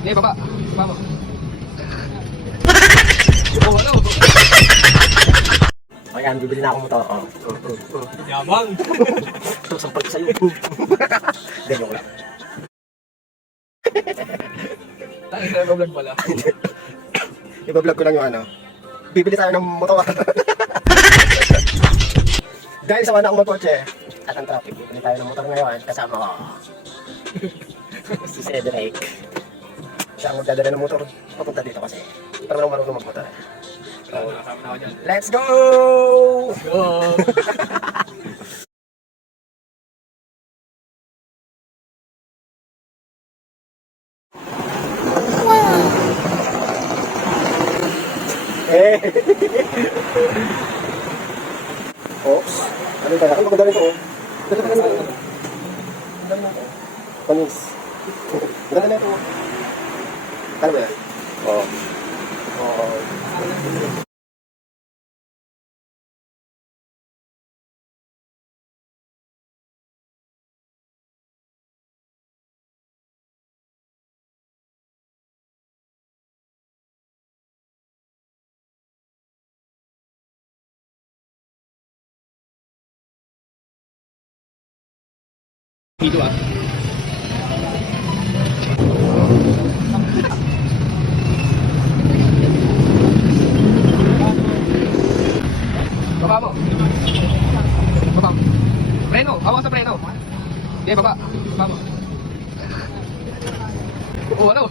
Sige, baba. Baba. Oh, ano? Ayan, bibili na ako motor. Yabang. Sampal ko sa'yo. Hindi, joke lang. Tangin na vlog pala. Iba-vlog ko lang yung ano. Bibili tayo ng motor. Dahil sa wala akong magkotse at ang traffic, bibili tayo ng motor ngayon. Kasama ko si Cedric. Siya ang magdadala ng motor papunta dito kasi. Pero walang marunong magmotor. So, let's go! Go! Eh! Oops! Ano tayo? Ang maganda rin ito, oh. Ganda na ito. Ganda na ito. Panis. Ganda na ito. Ano ba yan? Oo. Oo. Dito ah. Baba mo. Baba. Preno, hawak sa preno. Okay, baba. Baba mo. Oh, ano?